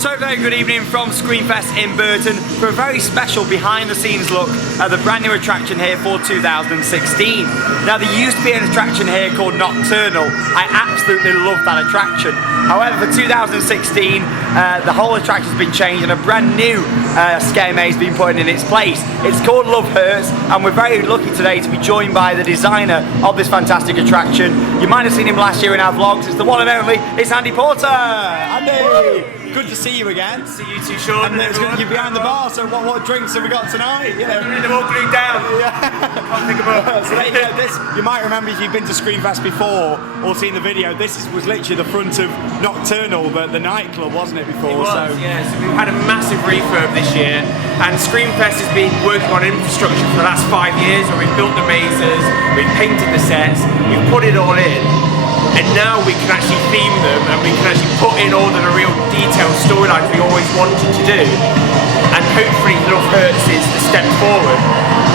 So very good evening from Screamfest in Burton for a very special behind the scenes look at the brand new attraction here for 2016. Now there used to be an attraction here called Nocturnal. I absolutely love that attraction. However, for 2016 the whole attraction's been changed and a brand new scare maze has been put in its place. It's called Love Hurts and we're very lucky today to be joined by the designer of this fantastic attraction. You might have seen him last year in our vlogs. It's the one and only, it's Andy Porter. Andy! Good to see you again. See you too, Sean. And it's good you're behind the bar, so what drinks have we got tonight? You know, they're all glued down. Yeah. Can't think about So this, you might remember if you've been to Screamfest before or seen the video, this was literally the front of Nocturnal, the nightclub, wasn't it, before? It was, yeah. So we've had a massive refurb this year, and Screamfest has been working on infrastructure for the last 5 years, where we've built the mazes, we've painted the sets, we've put it all in. And now we can actually theme them and we can actually put in all the real detailed storylines we always wanted to do. And hopefully Love Hurts is the step forward.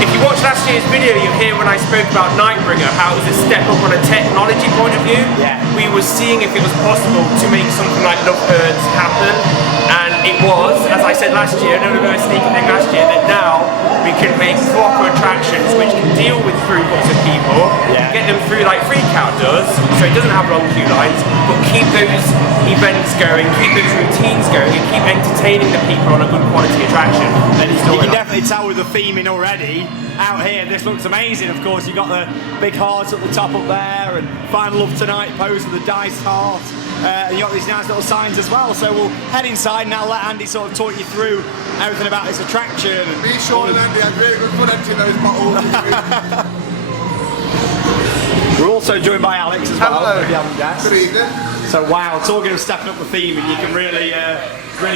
If you watch last year's video, you'll hear when I spoke about Nightbringer, how it was a step up on a technology point of view. Yeah. We were seeing if it was possible to make something like Love Hurts happen. And it was, as I said last year, no sneaky thing last year, that now we can make proper attractions which can deal with throughputs of people, get them through like Freak Out does, so it doesn't have long queue lines, but keep those events going, keep those routines going, and keep entertaining the people on a good quality attraction. And you can definitely tell with the theming already. Out here, this looks amazing. Of course, you've got the big hearts at the top up there, and Final Love Tonight pose with the dice heart. And you've got these nice little signs as well. So we'll head inside and I'll let Andy sort of talk you through everything about this attraction. Me, Sean and Andy had really good fun emptying those bottles. We're also joined by Alex as well. Hello. If you haven't guessed. Good evening. So wow, talking of stepping up the theme, and you can really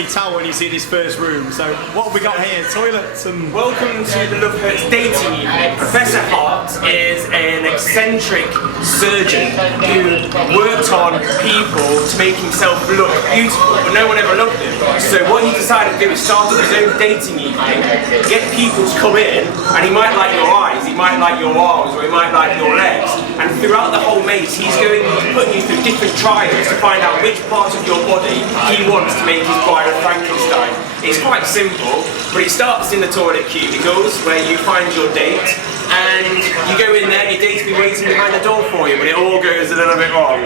tell when you see this first room. So what have we got here? Toilets and... Welcome to the Love Hurts dating evening. Professor Hart is an eccentric surgeon who worked on people to make himself look beautiful, but no one ever loved him. So what he decided to do is start up his own dating evening, get people to come in, and he might like your eyes, he might like your arms, or he might like your legs. And throughout the whole maze, he's putting you through different trials to find out which parts of your body he wants to make his bride of Frankenstein. It's quite simple, but it starts in the toilet cubicles where you find your date, and you go in there and your date's been waiting behind the door for you, but it all goes a little bit wrong.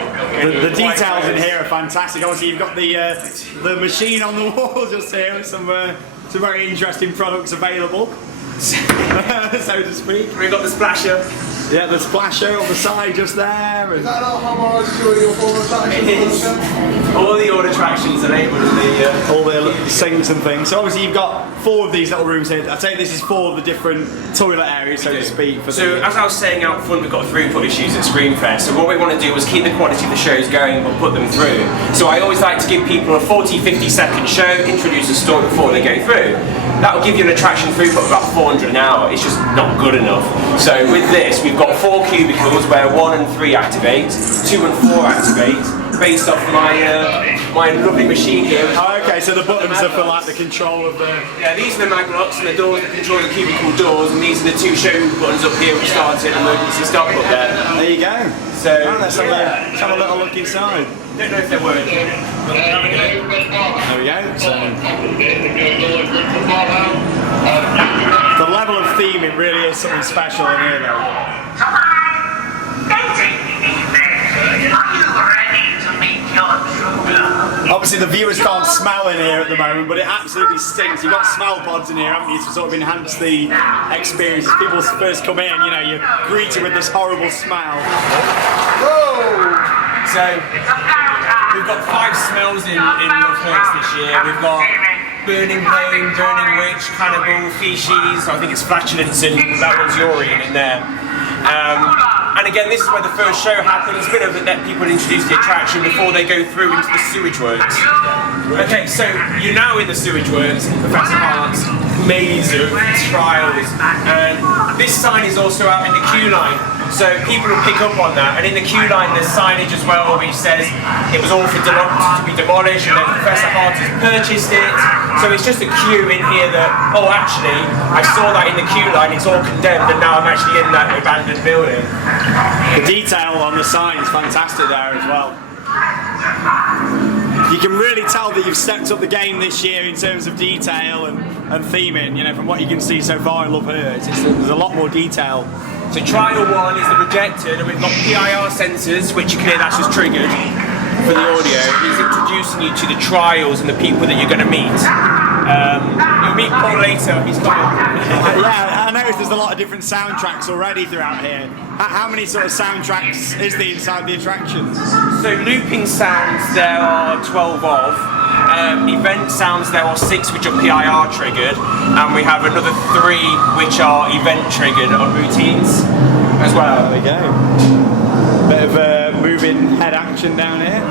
The details in here are fantastic. Obviously you've got the machine on the wall just here with some very interesting products available, so to speak. We've got the splasher. Yeah, the splasher on the side just there. Is that all homage to your former attraction? It is. All the old attractions are able to all the sinks and things. So obviously you've got 4 of these little rooms here. I'd say this is 4 of the different toilet areas, so to speak. So as I was saying out front, we've got throughput issues at Screamfest. So what we want to do is keep the quality of the shows going, but put them through. So I always like to give people a 40-50 second show, introduce a story before they go through. That will give you an attraction throughput of about 400 an hour. It's just not good enough. So with this, we've got 4 cubicles where 1 and 3 activate, 2 and 4 activate, based off my lovely machine here. Oh, okay, so the buttons are for like the control of the... Yeah, these are the mag locks and the doors that control the cubicle doors, and these are the 2 show buttons up here which start it, emergency stop up there. There you go. So let's have a little look inside. Don't know if they're working. There we go. So, the level of theming really is something special in here though. Obviously the viewers can't smell in here at the moment, but it absolutely stinks. You've got smell pods in here, haven't you, to sort of enhance the experience. As people first come in, you know, you're greeted with this horrible smell. Whoa! So, we've got 5 smells in Love Hurts this year. We've got burning pain, burning witch, cannibal, feces, I think it's flatulence, and that one's urine in there. And again, this is where the first show happens, a bit of let people introduce the attraction before they go through into the sewage works. Okay, so you're now in the sewage works, Professor Hart's maze of trials, and this sign is also out in the queue line. So people will pick up on that, and in the queue line there's signage as well which says it was all to be demolished, and then Professor Hart has purchased it. So it's just a queue in here that, oh actually, I saw that in the queue line, it's all condemned, and now I'm actually in that abandoned building. The detail on the sign is fantastic there as well. You can really tell that you've stepped up the game this year in terms of detail and theming, you know, from what you can see so far in Love Hurts. There's a lot more detail. So trial 1 is the projected, and we've got PIR sensors, which you can hear that's just triggered for the audio. He's introducing you to the trials and the people that you're going to meet. You'll meet Paul later, he's coming. Yeah, I noticed there's a lot of different soundtracks already throughout here. How many sort of soundtracks is there inside the attractions? So looping sounds there are 12 of. Event sounds there are 6 which are PIR triggered, and we have another 3 which are event triggered on routines as well. There we go. Bit of moving head action down here.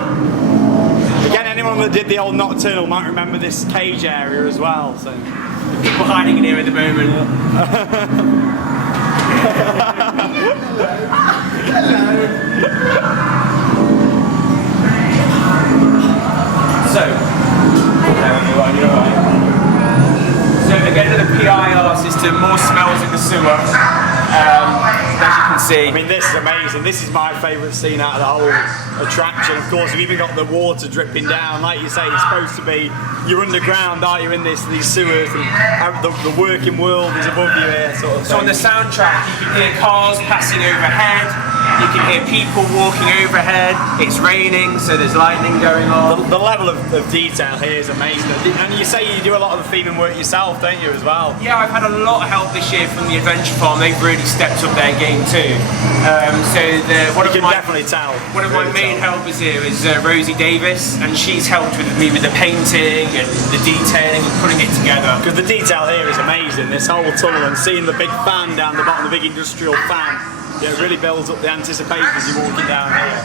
Again, anyone that did the old Nocturnal might remember this cage area as well. So people hiding in here at the moment. So again, the PIR system, more smells in the sewer. As you can see. I mean, this is amazing. This is my favourite scene out of the whole attraction. Of course, we've even got the water dripping down. Like you say, it's supposed to be, you're underground, aren't you, in these sewers. And the working world is above you here, sort of thing. So on the soundtrack, you can hear cars passing overhead. You can hear people walking overhead. It's raining, so there's lightning going on. The level of detail here is amazing. And you say you do a lot of the theming work yourself, don't you, as well? Yeah, I've had a lot of help this year from the Adventure Farm. They've really stepped up their game too. One of my main helpers here is Rosie Davis, and she's helped with me with the painting and the detailing and putting it together. Because the detail here is amazing. This whole tunnel and seeing the big fan down the bottom, the big industrial fan. Yeah, it really builds up the anticipation as you're walking down here.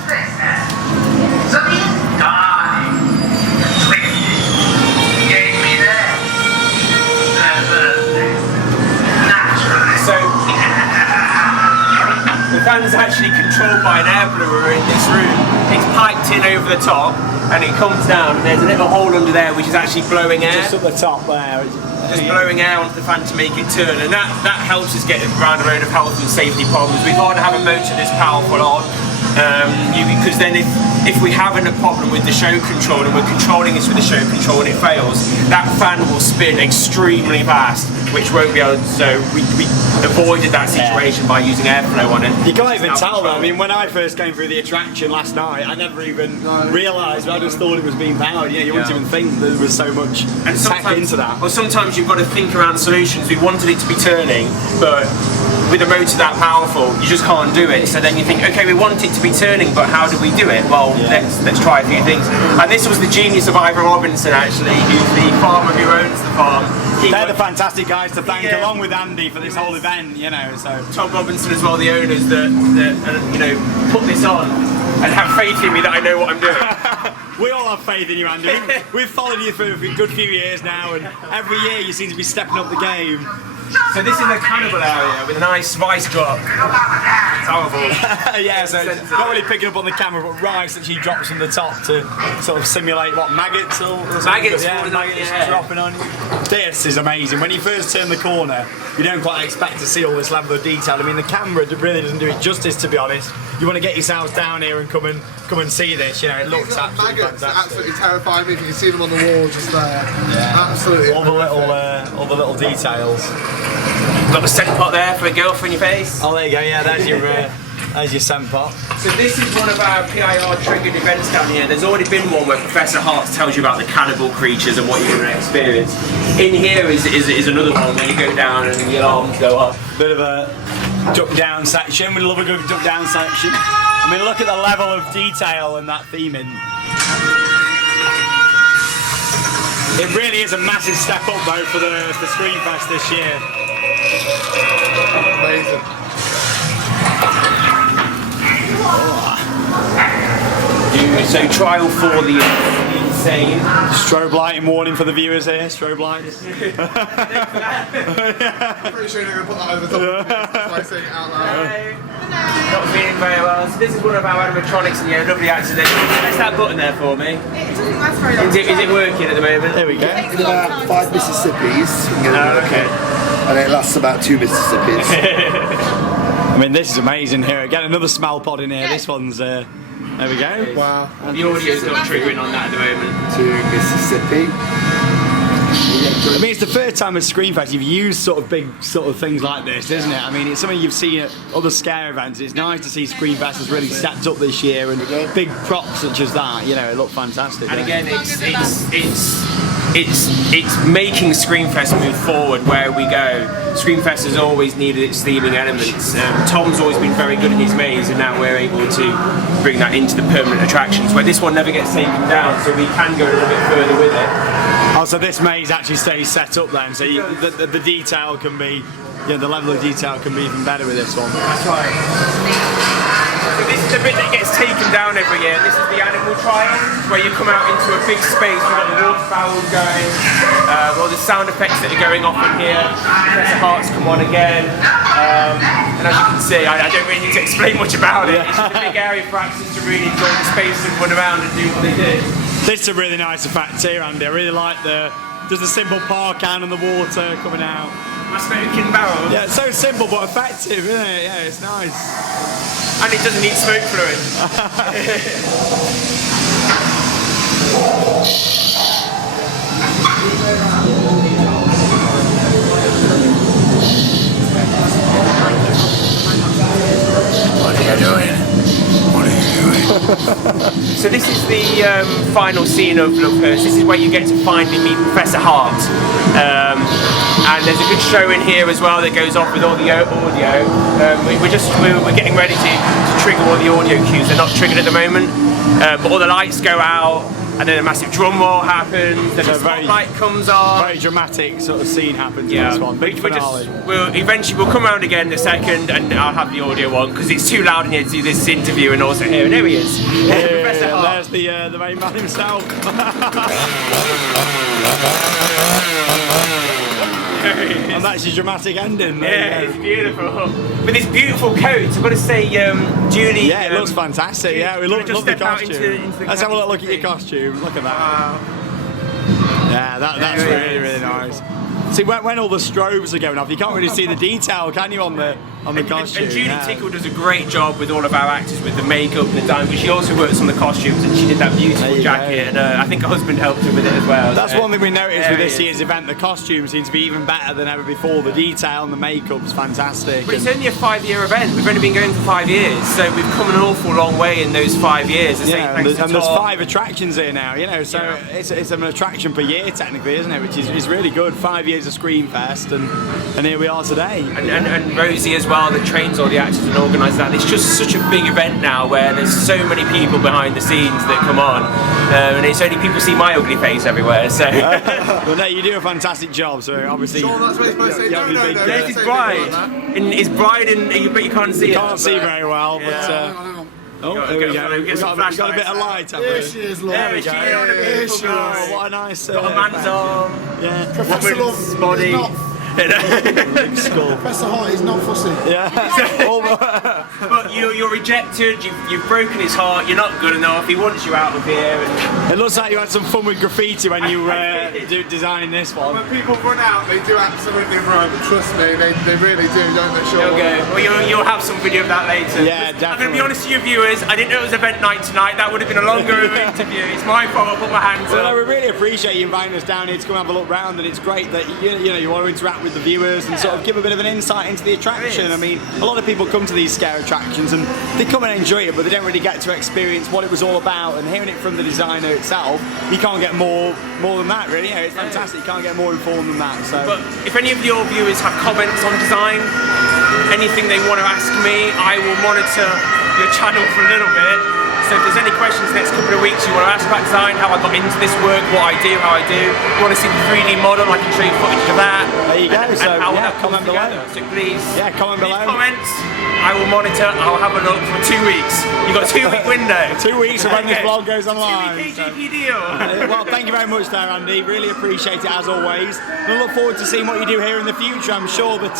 So, the fan's actually controlled by an air blower in this room. It's piped in over the top and it comes down, and there's a little hole under there which is actually blowing air. Just at the top there. Just blowing air onto the fan to make it turn, and that helps us get around a load of health and safety problems. We've got to have a motor this powerful on, because then if we have a problem with the show control and we're controlling this with the show control and it fails, that fan will spin extremely fast, which won't be able to, so we avoided that situation by using airflow on it. You can't even tell though. I mean, when I first came through the attraction last night, I never even realised, I just thought it was being powered. You wouldn't even think there was so much tech into that. Well, sometimes you've got to think around solutions. We wanted it to be turning, but with a motor that powerful, you just can't do it. So then you think, okay, we want it to be turning, but how do we do it? Well, let's try a few things. And this was the genius of Ivor Robinson, actually, who's the farmer who owns the farm. They're the fantastic guys to thank, along with Andy, for this whole event, you know. So Tom Robinson as well, the owners that you know, put this on and have faith in me that I know what I'm doing. We all have faith in you, Andy. We've followed you for a good few years now, and every year you seem to be stepping up the game. So this is the cannibal area with a nice rice drop. It's horrible. Yeah, so not really picking up on the camera, but rice actually drops from the top to sort of simulate what, maggots or maggots, maggots dropping on you. This is amazing. When you first turn the corner, you don't quite expect to see all this level of detail. I mean, the camera really doesn't do it justice, to be honest. You want to get yourselves down here and come and see this. You know, it looks absolutely fantastic. Absolutely terrifying. If you can see them on the wall just there, absolutely. All the little details. Got the scent pot there for a girl in your face. Oh, there you go. Yeah, there's your scent pot. So this is one of our PIR triggered events down here. There's already been one where Professor Hartz tells you about the cannibal creatures and what you're going to experience. In here is another one where you go down and the alarms go off. Bit of a duck down section. We love a good duck down section. I mean, look at the level of detail and that theming. It really is a massive step up though for Screamfest this year. Amazing. So trial 4, the insane. Strobe lighting warning for the viewers here. Strobe lights. I'm pretty sure you're going to put that over the top. That's why I say it out loud. Not feeling very well. So this is one of our animatronics in here. Lovely accident. Press that button there for me. It doesn't last very long. Is it working at the moment? There we go. It In about 5 Mississippis. Okay. And it lasts about 2 Mississippis. I mean, this is amazing here. Again, another smell pod in here. This one's There we go. Wow. The audio's not triggering on that at the moment. To Mississippi. I mean, it's the first time at Screamfest you've used sort of big sort of things like this, isn't it? I mean, it's something you've seen at other scare events. It's nice to see Screamfest has really stepped up this year, and big props such as that. You know, it looked fantastic. And again, it's making Screamfest move forward where we go. Screamfest has always needed its theming elements. Tom's always been very good at his maze, and now we're able to bring that into the permanent attractions, where this one never gets taken down, so we can go a little bit further with it. Oh, so this maze actually stays set up then, so the detail can be, the level of detail can be even better with this one. That's right. So this is the bit that gets taken down every year. This is the animal trial, where you come out into a big space. We've got the water barrels going, all the sound effects that are going off in here. Professor Hart's come on again. And as you can see, I don't really need to explain much about it. It's just a big area for actors to really enjoy the space and run around and do what they do. This is a really nice effect here, Andy. I really like just the simple park can and the water coming out. My smoking barrel. Yeah, it's so simple but effective, isn't it? Yeah, it's nice. And it doesn't need smoke fluid. What are you doing? What are you doing? So this is the final scene of Lucas. This is where you get to finally meet Professor Hart. And there's a good show in here as well that goes off with all the audio. We're getting ready to trigger all the audio cues. They're not triggered at the moment, but all the lights go out, and then a massive drum roll happens, then the spotlight comes on. Very dramatic sort of scene happens in this one. Big finale. We'll come around again in a second, and I'll have the audio on because it's too loud in here to do this interview and also here. And there he is. Professor Hart. There's the main man himself. And that's your dramatic ending. Yeah, it's beautiful. With this beautiful coat, I've got to say, Julie. Yeah, it looks fantastic. Yeah, we love the costume. Into the Let's have a look at your costume. Look at that. Wow. Yeah, that's really, really nice. See, when all the strobes are going off, you can't really see the detail, can you, on the costume? And Julie Tickle does a great job with all of our actors with the makeup and the dime, but she also works on the costumes, and she did that beautiful jacket, and I think her husband helped her with it as well. That's one thing we noticed with this year's event. The costumes seem to be even better than ever before. The detail and the makeup's fantastic. But it's only a 5-year event. We've only been going for 5 years, so we've come an awful long way in those 5 years. Yeah, and there's 5 attractions here now, so it's an attraction per year technically, isn't it? Which is really good. 5 years of Screamfest, and here we are today. And Rosie as well, that trains all the actors and organises that. It's just such a big event now where there's so many people behind the scenes that come on, and it's only people see my ugly face everywhere. So well, no, you do a fantastic job. So obviously, Sure, that's what you're supposed to say. No. there's his bride, but you can't see it. Can't see very well, but. Oh, there we go. We've got a bit of light, haven't we? Here she is, Lord. There we go. Here she is. Oh, what a nice. Got a man's arm. Yeah. Professor Woman's Love body. is not Big skull. Professor Hart is not fussy. Yeah. But you're rejected, you've broken his heart, you're not good enough, he wants you out of here. And It looks like you had some fun with graffiti when you designed this one. When people run out, they do absolutely run. Trust me, they really do, don't they, Sean? okay, well you'll have some video of that later. Yeah, definitely. I'm going to be honest to your viewers, I didn't know it was event night tonight, that would have been a longer interview. It's my fault, I put my hands Well, up. we really appreciate you inviting us down here to come have a look round, and it's great that you want to interact with the viewers and sort of give a bit of an insight into the attraction. I mean, a lot of people come to these scare attractions and they come and enjoy it, but they don't really get to experience what it was all about. And hearing it from the designer itself, you can't get more than that, really. It's fantastic. You can't get more informed than that. So, But if any of your viewers have comments on design, anything they want to ask me, I will monitor your channel for a little bit. So if there's any questions next couple of weeks you want to ask about design, how I got into this work, what I do, how I do, you want to see the 3D model, I can show you footage of that. there you go. And So, how yeah, that comes comment below. together. So please, Comment below. comments. I will monitor, I'll have a look for 2 weeks. You've got a 2-week window. 2 weeks of when this vlog goes online. 2-week So. AGP deal. Well, thank you very much there, Andy. Really appreciate it as always. And I look forward to seeing what you do here in the future. I'm sure that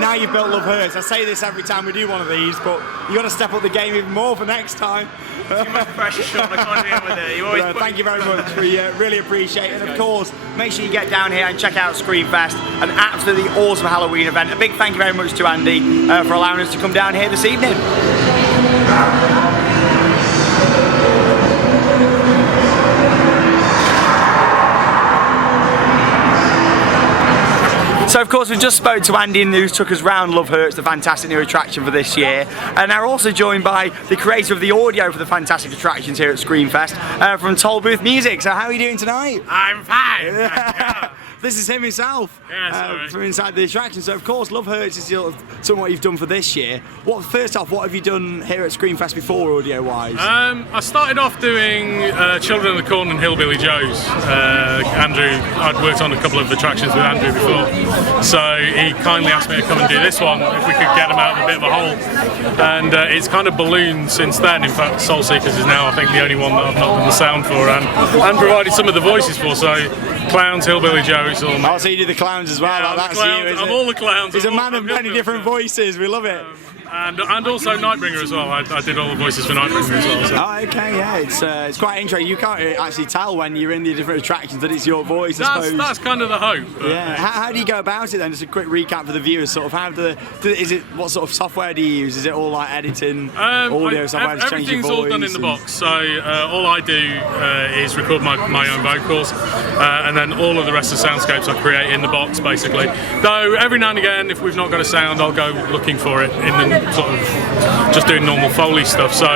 now you've built Love Hurts. I say this every time we do one of these, but you got to step up the game even more for next time. Too much pressure, Sean. I can't deal with it. You always Thank you very much. We really appreciate it. And of course, Make sure you get down here and check out Screamfest, an absolutely awesome Halloween event. A big thank you very much to Andy for allowing us to come down here this evening. So of course we just spoke to Andy and who took us round Love Hurts, the fantastic new attraction for this year, and we're also joined by the creator of the audio for the fantastic attractions here at Screamfest, from Toll Booth Music. So how are you doing tonight? I'm fine. This is him himself, from inside the attraction. So of course Love Hurts is some of what you've done for this year. First off, what have you done here at Screamfest before, audio wise? I started off doing Children of the Corn and Hillbilly Joe's. Andrew, I'd worked on a couple of attractions with Andrew before, so he kindly asked me to come and do this one if we could get him out of a bit of a hole. And it's kind of ballooned since then. In fact, Soul Seekers is now, I think, the only one that I've not done the sound for and provided some of the voices for. So Clowns, Hillbilly Joe, it's all me. Oh, so you do the clowns as well. Yeah, That's clowns. you, isn't I'm it? all the clowns. He's a man of many different voices. We love it. And also Nightbringer as well. I did all the voices for Nightbringer as well. So. Oh, okay, yeah, it's quite interesting. You can't actually tell when you're in the different attractions that it's your voice, I suppose. That's kind of the hope. Yeah. How do you go about it then? Just a quick recap for the viewers. Sort of what sort of software do you use? Is it all like editing, audio software to change your voice? Everything's all done in the box. So all I do is record my own vocals, and then all of the rest of the soundscapes I create in the box, basically. Though every now and again, if we've not got a sound, I'll go looking for it in the sort of just doing normal Foley stuff. So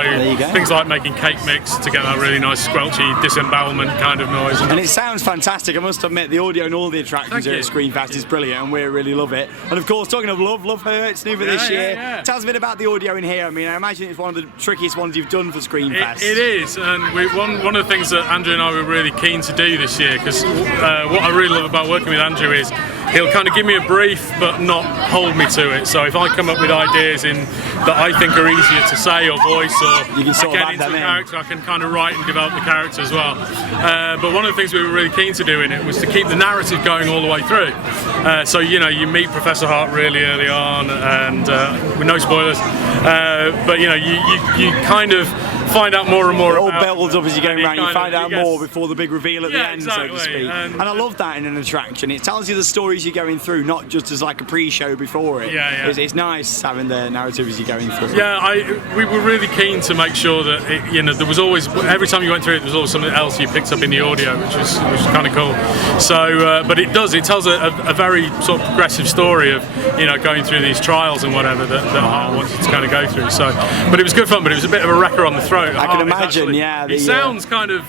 things like making cake mix to get that really nice squelchy disembowelment kind of noise. And it sounds fantastic. I must admit, the audio and all the attractions here at Screamfest is brilliant, and we really love it. And of course, talking of Love Hurts, new for this year. Tell us a bit about the audio in here. I mean, I imagine it's one of the trickiest ones you've done for Screamfest. It is, and one of the things that Andrew and I were really keen to do this year, because what I really love about working with Andrew is he'll kind of give me a brief but not hold me to it. So if I come up with ideas that I think are easier to say or voice, or you can sort I of get into the in. character, I can kind of write and develop the character as well. But one of the things we were really keen to do in it was to keep the narrative going all the way through. So you meet Professor Hart really early on, and with no spoilers. But you kind of find out more and more. It all builds up as you're going around. You find out more before the big reveal at the end, exactly. so to speak. And I love that in an attraction. It tells you the stories you're going through, not just as like a pre-show before it. It's nice having the narrative as you're going through. We were really keen to make sure that there was always, every time you went through it, there was always something else you picked up in the audio, which was kind of cool. So, but it tells a very sort of progressive story of going through these trials and whatever that Hart wanted to kind of go through. So, but it was good fun. But it was a bit of a wrecker on the throat. I can imagine. It sounds kind of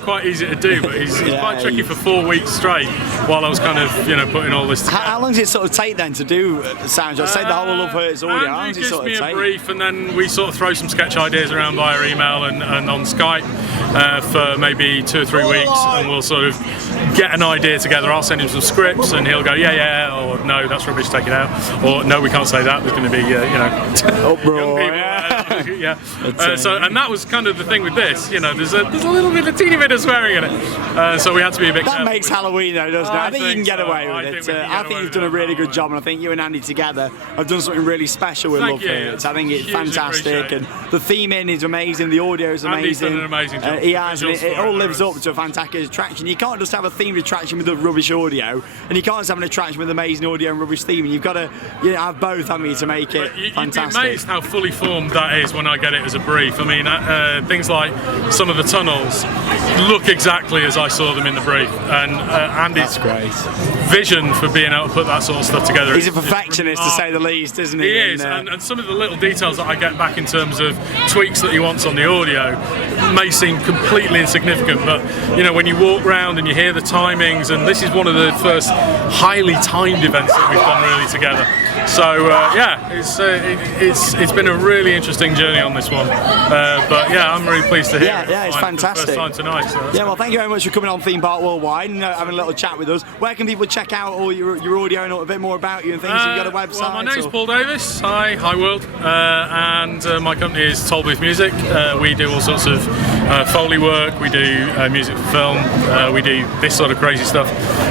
quite easy to do, but he's quite tricky for 4 weeks straight while I was kind of putting all this together. How long does it sort of take then to do sound? Say the whole of Love Hurts audio. How long does it sort of take? Gives me a brief, and then we sort of throw some sketch ideas around via email and on Skype for maybe 2 or 3 weeks, and we'll sort of get an idea together. I'll send him some scripts, and he'll go, yeah, or no, that's rubbish, take it out, or no, we can't say that. There's going to be, uproar. So, and that was kind of the thing with this. There's a little bit, a teeny bit of swearing in it, so we had to be a bit careful. That makes Halloween though, doesn't it? I think you can get away with it. I think you've done a really good job, and I think you and Andy together have done something really special with Love Hurts. I think it's fantastic, and the theming is amazing, the audio is amazing. Andy's done an amazing job. He has, and it all lives up to a fantastic attraction. You can't just have a themed attraction with a rubbish audio, and you can't just have an attraction with amazing audio and rubbish theming. You've got to have both, haven't you, to make it fantastic. You'd be amazed how fully formed that is when I get it as a brief. I mean, things like some of the tunnels look exactly as I saw them in the brief, and Andy's vision for being able to put that sort of stuff together. He's a perfectionist, to say the least, isn't he? He is, and some of the little details that I get back in terms of tweaks that he wants on the audio may seem completely insignificant, but when you walk around and you hear the timings, and this is one of the first highly timed events that we've done really together. So it's been a really interesting journey on this one. But I'm really pleased to hear it. Yeah, it's fantastic. For the first time tonight. So well, thank you very much for coming on Theme Park Worldwide and having a little chat with us. Where can people check out all your audio and a bit more about you and things? Have you got a website? Well, my name's Paul Davis. Hi world. And my company is Toll Booth Music. We do all sorts of Foley work. We do music for film. We do this sort of crazy stuff.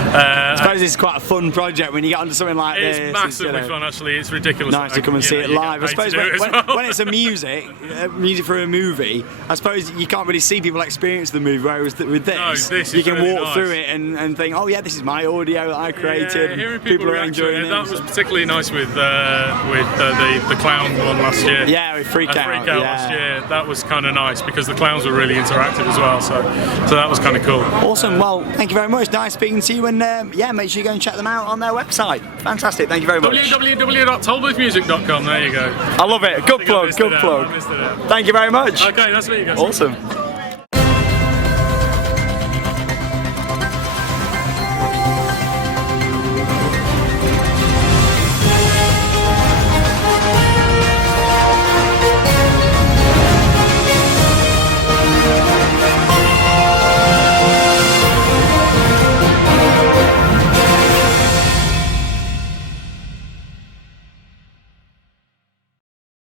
I suppose it's quite a fun project when you get onto something like this. It's massively fun, actually. It's ridiculous. Nice to come and see it live. I suppose when it's a music for a movie, I suppose you can't really see people experience the movie. Whereas with this you can really walk through it and think, oh yeah, this is my audio that I created. Hearing people are enjoying it. That was particularly nice with the clown one last year. Yeah, with Freak Out last year. That was kind of nice because the clowns were really interactive as well. So that was kind of cool. Awesome. Well, thank you very much. Nice speaking to you, and And yeah, make sure you go and check them out on their website. Fantastic, thank you very much. www.tollboothmusic.com, there you go. I love it, good plug, good plug. Thank you very much. Okay, that's what you guys. Awesome.